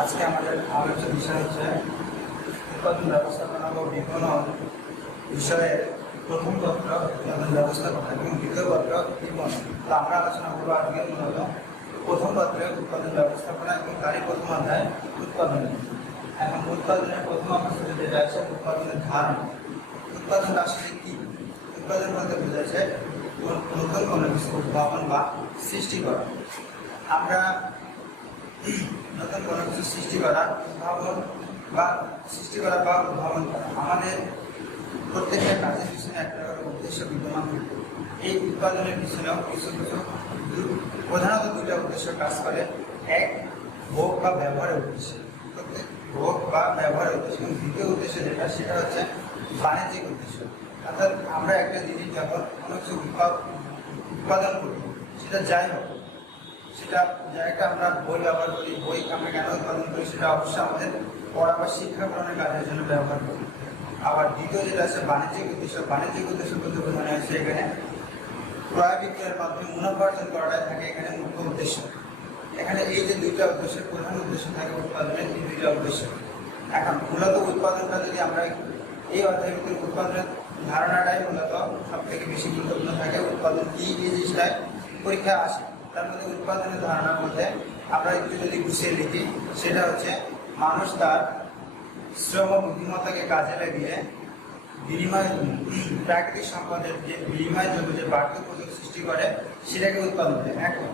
আজকে আমাদের আলোচ্য বিষয় হচ্ছে উৎপাদন ব্যবস্থাপনা ও বিপণন বিষয়ের প্রথম পত্র উৎপাদন ব্যবস্থাপনা এবং দ্বিতীয় পত্র বিপণন। তো আমরা আলোচনা করবো আজকে মূলত প্রথম পত্রে উৎপাদন ব্যবস্থাপনা এবং তারই প্রথম অধ্যায় উৎপাদন। এখন উৎপাদনের প্রথম অংশ যেটা আছে উৎপাদনের ধারণা। উৎপাদন আসলে কি? উৎপাদন বলতে বোঝাচ্ছে নতুন কোনো কিছু উদ্ভাবন বা সৃষ্টি করা। আমরা নতুন কোনো কিছু সৃষ্টি করা, উদ্ভাবন বা উদ্ভাবন করা আমাদের প্রত্যেকটা কাজের পিছনে একটা করে উদ্দেশ্য বিদ্যমান থাকে। এই উৎপাদনের পিছনেও কিছু কিছু প্রধানত দুইটা উদ্দেশ্য কাজ করে। এক, ভোগ বা ব্যবহারের উদ্দেশ্য, প্রত্যেক ভোগ বা ব্যবহারের উদ্দেশ্য। এবং দ্বিতীয় উদ্দেশ্য যেটা সেটা হচ্ছে বাণিজ্যিক উদ্দেশ্য। অর্থাৎ আমরা একটা জিনিস যখন কোনো কিছু উৎপাদন করি, সেটা যাই হোক, সেটা জায়গাটা আমরা বই ব্যবহার করি, বই আমরা কেন উৎপাদন করি সেটা অবশ্যই আমাদের পড়া বা শিক্ষা গ্রহণের কাজের জন্য ব্যবহার করি। আবার দ্বিতীয় যেটা আছে বাণিজ্যিক উদ্দেশ্য। বাণিজ্যিক উদ্দেশ্য বলতে বোঝানো হয়েছে এখানে ক্রয় বিক্রয়ের মাধ্যমে মুনাফা অর্জন করাটাই থাকে এখানে মুখ্য উদ্দেশ্য। এখানে এই যে দুইটা উদ্দেশ্যের প্রধান উদ্দেশ্য থাকে উৎপাদনের, এই দুইটা উদ্দেশ্য। এখন মূলত উৎপাদনটা যদি আমরা এই অধ্যায়ের ভিতরে উৎপাদনের ধারণাটাই মূলত সব থেকে বেশি গুরুত্বপূর্ণ থাকে। উৎপাদন কি এই জিনিসটাই পরীক্ষা আসে। তার মধ্যে উৎপাদনের ধারণার মধ্যে আমরা একটু যদি গুছিয়ে লিখি, সেটা হচ্ছে মানুষ তার শ্রম বুদ্ধিমত্তাকে কাজে লাগিয়ে বিনিময় প্রাকৃতিক সম্পদের যে বিনিময় যোগ্য যে বাড়তি উপযোগ সৃষ্টি করে সেটাকে উৎপাদন করে। এখন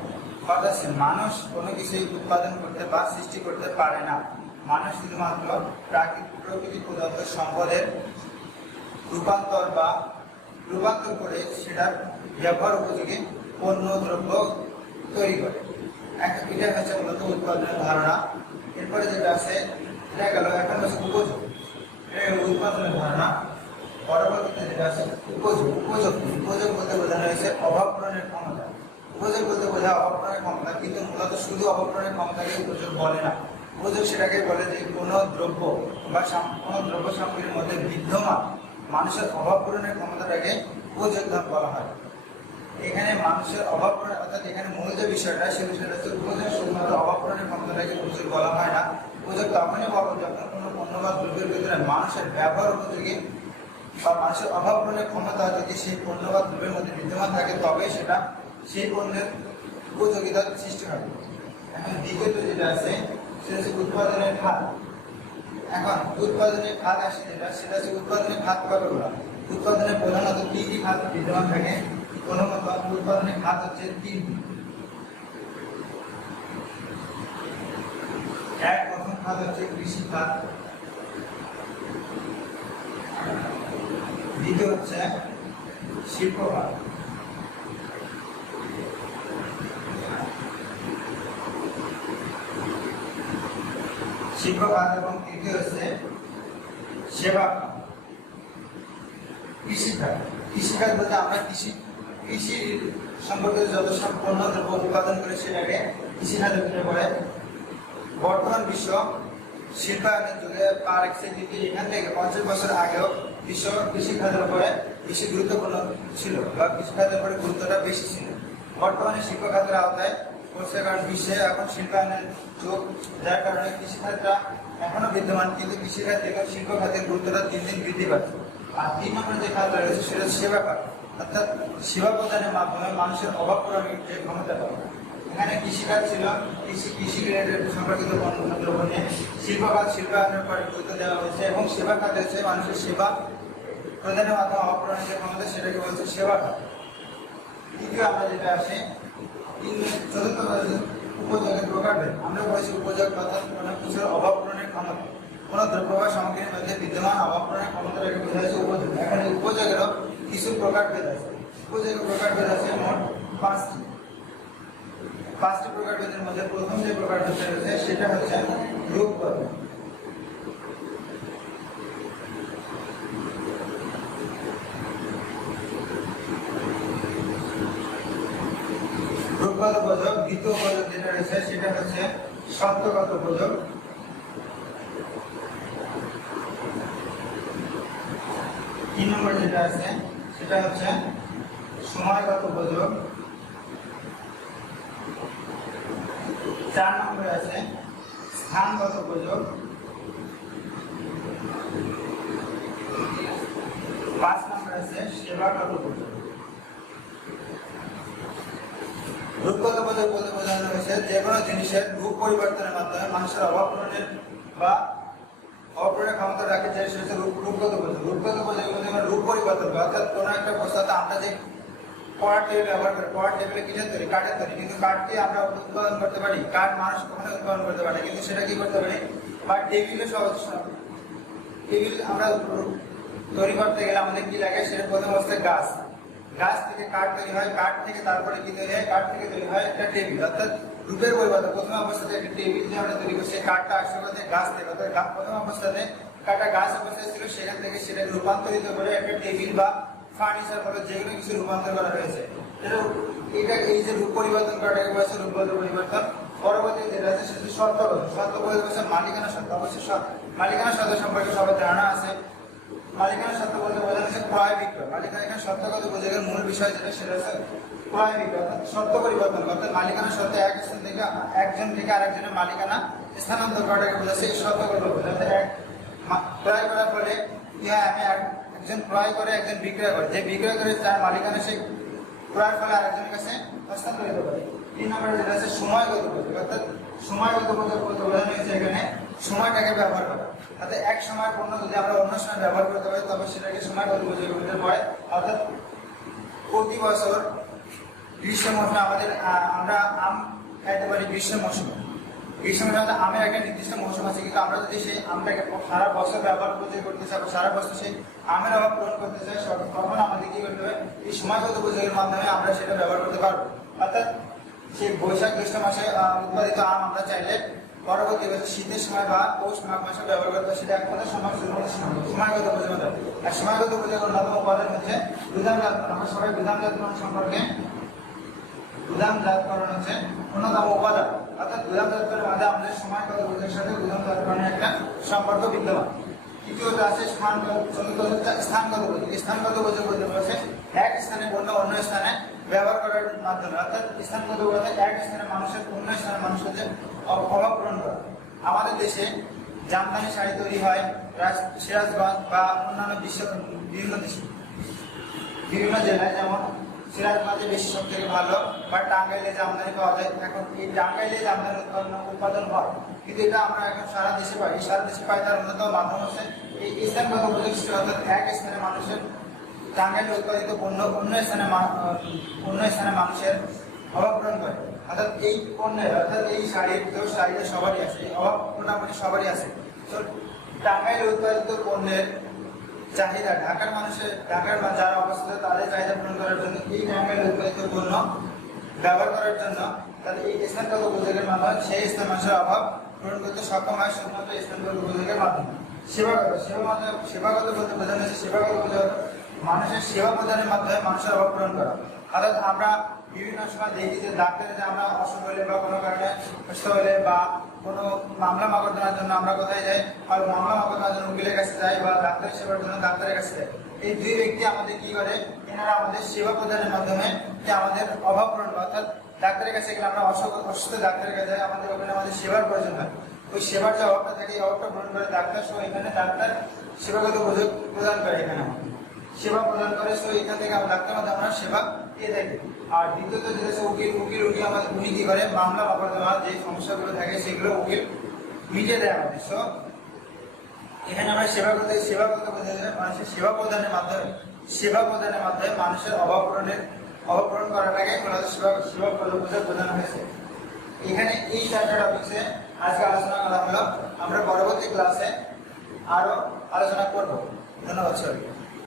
কথা হচ্ছে মানুষ কোনো কিছুই উৎপাদন করতে বা সৃষ্টি করতে পারে না। মানুষ শুধুমাত্র প্রকৃতি প্রদত্ত সম্পদের রূপান্তর করে সেটার ব্যবহার উপযোগী পণ্য দ্রব্য তৈরি করে। এটা হচ্ছে মূলত উৎপাদনের ধারণা। এরপরে যেটা আছে এটা গেল, এখন হচ্ছে উপযোগ। উৎপাদনের ধারণা। পরবর্তীতে যেটা আছে উপযোগ। উপযোগ বলতে বোঝানো হয়েছে অভাব পূরণের ক্ষমতা। উপযোগ বলতে বোঝায় অভাব পূরণের ক্ষমতা, কিন্তু মূলত শুধু অভাব পূরণের ক্ষমতাকে উপযোগ বলে না। উপযোগ সেটাকে বলে যে কোনো দ্রব্য বা কোনো দ্রব্য সামগ্রীর মধ্যে বিদ্যমান মানুষের অভাব পূরণের ক্ষমতাটাকে উপযোগ বলা হয়। এখানে মানুষের অভাব পূরণ, অর্থাৎ এখানে মূল যে বিষয়টা সে বিষয়টা হচ্ছে উপযোগ শুধুমাত্র অভাব পূরণের ক্ষমতাটাকে উপযোগ বলা হয় না। উপযোগ তখনই বলা যখন কোনো পণ্য বা দ্রব্যের ভিতরে মানুষের ব্যবহার উপযোগী বা মানুষের অভাব পূরণের ক্ষমতা যদি সেই পণ্য বা দ্রব্যের মধ্যে বিদ্যমান থাকে, তবে সেটা সেই পণ্যের উপযোগিতার সৃষ্টি হবে। এখন দ্বিতীয়ত যেটা আছে সেটা হচ্ছে উৎপাদনের খাত। এখন উৎপাদনের খাত আসে যেটা, সেটা হচ্ছে উৎপাদনের খাত কতগুলো। উৎপাদনের প্রধানত তিনটি খাত বিদ্যমান থাকে। প্রথমত উৎপাদনের খাত হচ্ছে তিনটি। প্রথম খাত হচ্ছে কৃষি খাত, দ্বিতীয় হচ্ছে শিল্প খাত, এবং তৃতীয় হচ্ছে সেবা খাত। কৃষিখাত বলতে আমরা কৃষি সম্পর্কে যত সব পণ্য দ্রব্য উৎপাদন করে সেটাকে কৃষিখাতের ভিতরে পড়ে। বর্তমান বিশ্ব শিল্পায়নের যুগে পার এক্সেঞ্জিটি এখান থেকে 50 বছর আগেও বিশ্ব কৃষিখাতের উপরে বেশি গুরুত্বপূর্ণ ছিল বা কৃষিখাতের উপরে গুরুত্বটা বেশি ছিল। বর্তমানে শিল্প খাতের আওতায় পড়ছে, কারণ বিশ্বে এখন শিল্পায়নের যুগ, যার কারণে কৃষিখাতটা এখনো বিদ্যমান, কিন্তু কৃষিখাত থেকে শিল্প খাতের গুরুত্বটা দিন দিন বৃদ্ধি পাচ্ছে। আর 3 নম্বর যে খাত রয়েছে সেটা সেবা খাত, অর্থাৎ সেবা প্রদানের মাধ্যমে মানুষের অভাব পূরণের যে ক্ষমতা পাবে। এখানে কৃষিকাজ ছিল, কৃষি রিলেটেড সম্পর্কিত দ্রব্য নিয়ে। শিল্প খাত শিল্পায়নের উপরে গুরুত্ব দেওয়া হয়েছে, এবং সেবা খাত হচ্ছে মানুষের সেবা প্রদানের মাধ্যমে অভাব পূরণের যে ক্ষমতা সেটাকে বলছে সেবা খাত। তৃতীয় আমরা যেটা আসে চতুর্থ উপযোগের প্রকারভেদ। আমরা বলছি উপযোগ অর্থাৎ কোনো কিছুর অভাব পূরণের ক্ষমতা, কোনো দ্রব্য বা সামগ্রীর মধ্যে বিদ্যমান অভাব পূরণের ক্ষমতাটাকে বোঝা হয়েছে উপযোগ। এখানে উপযোগেরও কিছু প্রকারভেদ আছে। উপযোগের প্রকারভেদ আছে মোট 5টি। 5টি প্রকারভেদের মধ্যে প্রথম যে প্রকারভেদটা রয়েছে সেটা হচ্ছে রূপগত। রূপগত উপযোগ। দ্বিতীয় উপযোগ যেটা রয়েছে সেটা হচ্ছে সত্যগত উপযোগ। 3 নম্বর যেটা আছে সেটা হচ্ছে সময়গত উপযোগ। 4 নম্বরে আছে স্থানগত উপযোগ, 5 নম্বরে আছে সেবাগত উপযোগ। রূপগত উপযোগ বলতে বোঝানো হয়েছে যে কোনো জিনিসের রূপ পরিবর্তনের মাধ্যমে মানুষের অভাব পূরণের বা অপূরণের ক্ষমতা রাখে, যে সেটা রূপগত উপযোগ। রূপগত উপযোগ বলতে রূপ পরিবর্তন, অর্থাৎ কোনো একটা বস্তুতে আমরা যে পড়ার টেবিল ব্যবহার করি, পড়ার টেবিলে কিসের তৈরি, কাঠের তৈরি, কিন্তু কাঠকে আমরা উৎপাদন করতে পারি, কাঠ মানুষ কখনো উৎপাদন করতে পারে, কিন্তু সেটা কি করতে পারি, বা টেবিলে টেবিল আমরা তৈরি করতে গেলে আমাদের কি লাগে, সেটা প্রথম অবস্থায় গাছ, গাছ থেকে কাঠ তৈরি হয়, কাঠ থেকে তারপরে কি তৈরি হয়, কাঠ থেকে তৈরি হয় একটা টেবিল। অর্থাৎ রূপের পরিবর্তন, প্রথম অবস্থাতে একটা টেবিল যে আমরা তৈরি করছি, কাঠটা আসতে করতে গাছ থেকে, অর্থাৎ প্রথম অবস্থাতে কাঠটা গাছ অবস্থায় ছিল, সেখান থেকে সেটাকে রূপান্তরিত করে একটা টেবিল বা ফার্নিচার বলে যেগুলো কিছু রূপান্তর করা হয়েছে। এটা এই যে রূপ পরিবর্তন করাটাকে বলেছে রূপগত পরিবর্তন। পরবর্তী যেটা আছে সেটা সত্যগত। সত্য বলতে বলছে মালিকানা সত্য। অবশ্যই মালিকানা সত্য সম্পর্কে সবার ধারণা আছে। মালিকানা সত্য বলতে বোঝানো হচ্ছে ক্রয় বিক্রয়। মালিকানা সত্যগত উপযোগের মূল বিষয় যেটা সেটা হচ্ছে ক্রয় বিক্রয়, অর্থাৎ সত্য পরিবর্তন, অর্থাৎ মালিকানা সত্য এক স্থান থেকে একজন থেকে আরেকজনের মালিকানা স্থানান্তর করাটাকে বোঝাচ্ছে সত্যগত উপযোগ। অর্থাৎ ক্রয় করার ফলে কি হয়, আমি একজন ক্রয় করে একজন বিক্রয় করে, যে বিক্রয় করে তার মালিকানা সে ক্রয়ের ফলে আরেকজনের কাছে হস্তান্তরিত করে। 3 নম্বরে যেটা আছে সময়গত উপযোগ, অর্থাৎ সময়গত উপযোগ বলতে বোঝানো হয়েছে এখানে সময়টাকে ব্যবহার করা। অর্থাৎ এক সময় পণ্য যদি আমরা অন্য সময় ব্যবহার করতে পারি তবে সেটাকে সময়গত উপযোগের মধ্যে পড়ে। অর্থাৎ প্রতি বছর গ্রীষ্ম মৌসুমে আমরা আম খাইতে পারি, গ্রীষ্ম মৌসুমে আমের একটা নির্দিষ্ট মৌসুম আছে, কিন্তু আমরা যদি সেই আমটাকে সারা বছর ব্যবহার করতে চাই, সারা বছর সেই আমের অভাব পূরণ করতে চাই, তখন আমাদের কি করতে হবে, এই সময়গত উপযোগের মাধ্যমে আমরা সেটা ব্যবহার করতে পারবো। অর্থাৎ সেই বৈশাখ জ্যৈষ্ঠ মাসে উৎপাদিত আম আমরা চাইলে পরবর্তী বছর শীতের সময় বা পৌষ মাঘ মাসে ব্যবহার করতে হবে, সেটা একমাত্র সময়গত উপযোগ। আর সময়গত উপযোগের অন্যতম উপাদান হচ্ছে গুদামজাতকরণ। আমরা সবাই গুদামজাতকরণ সম্পর্কে, গুদামজাতকরণ হচ্ছে অন্যতম উপাদান। অর্থাৎ গুদামজাতকরণের মাঝে আমাদের সময়গত উপযোগের সাথে গুদামজাতকরণের একটা সম্পর্ক বিদ্যমান। তৃতীয়ত আছে স্থানগত উপযোগ। স্থানগত উপযোগ বলতে বলছে এক স্থানে পণ্য অন্য স্থানে ব্যবহার করার মাধ্যমে, অর্থাৎ স্থানগত উপযোগ এক স্থানে মানুষের অন্য স্থানে মানুষের যে অভাব পূরণ করা। আমাদের দেশে জামদানি শাড়ি তৈরি হয় সিরাজগঞ্জ বা অন্যান্য বিভিন্ন জেলায়, যেমন সিরাজগঞ্জে বেশি সব থেকে ভালো, বা টাঙ্গাইলে জামদানি পাওয়া যায়। এখন এই টাঙ্গাইলে জামদানি উৎপাদন হয়, কিন্তু এটা আমরা এখন সারা দেশে পাই। সারা দেশে পাই তার অন্যতম মাধ্যম হচ্ছে এই স্থানগত উপযোগ। অর্থাৎ এক স্থানে মানুষের টাঙ্গাইলে উৎপাদিত পণ্য অন্য স্থানে মানুষের অভাব পূরণ করে। অর্থাৎ এই পণ্যের, অর্থাৎ এই শাড়িটা সবারই আছে, এই অভাব মোটামুটি সবারই আছে। তো টাঙ্গাইলে উৎপাদিত পণ্যের চাহিদা ঢাকার যারা অবস্থিত তাদের চাহিদা পূরণ করার জন্য এই টাঙ্গাইলে উৎপাদিত পণ্য ব্যবহার করার জন্য তাদের এই স্থানগত উপযোগের মাধ্যমে সেই স্থান মানুষের অভাব পূরণ করতে সক্ষম হয় শুধুমাত্র স্থানগত উপযোগের মাধ্যমে। সেবাগত বলতে বোঝানো হচ্ছে সেবাগত উপযোগ মানুষের সেবা প্রদানের মাধ্যমে মানুষের অভাব পূরণ করা। অর্থাৎ আমরা বিভিন্ন সময় দেখি যে ডাক্তারে আমরা অসুখ হলে বা কোনো কারণে সুস্থ হলে বা কোনো মামলা মকদ্দমার জন্য আমরা কোথায় যাই, আর মামলা মকদ্দমার জন্য উকিলের কাছে যাই বা ডাক্তারের সেবার জন্য ডাক্তারের কাছে যাই। এই দুই ব্যক্তি আমাদের কি করে, এনারা আমাদের সেবা প্রদানের মাধ্যমে যে আমাদের অভাব পূরণ করে। অর্থাৎ ডাক্তারের কাছে গেলে আমরা অসুস্থ ডাক্তারের কাছে যাই, আমাদের ওখানে আমাদের সেবার প্রয়োজন হয়, ওই সেবার যে অভাবটা থাকে এই অভাবটা পূরণ করে ডাক্তার সহ এখানে ডাক্তার সেবাগত উপযোগ প্রদান করে, এখানে সেবা প্রদান করে। সো এখান থেকে ডাক্তার মধ্যে আমরা সেবা পেয়ে থাকি। আর দ্বিতীয়ত যেটা উনি কি করে, মামলা মকদ্দমার যে সমস্যাগুলো থাকে সেগুলো উকিল মিটিয়ে দেয় আমাদের। সো এখানে আমরা সেবাগত মানুষের সেবা প্রদানের মাধ্যমে মানুষের অভাব পূরণ করাটাকে সেবা প্রদান হয়েছে। এখানে এই 4টা টপিকসে আজকে আলোচনা করা হলো। আমরা পরবর্তী ক্লাসে আরো আলোচনা করব। ধন্যবাদ সবাইকে।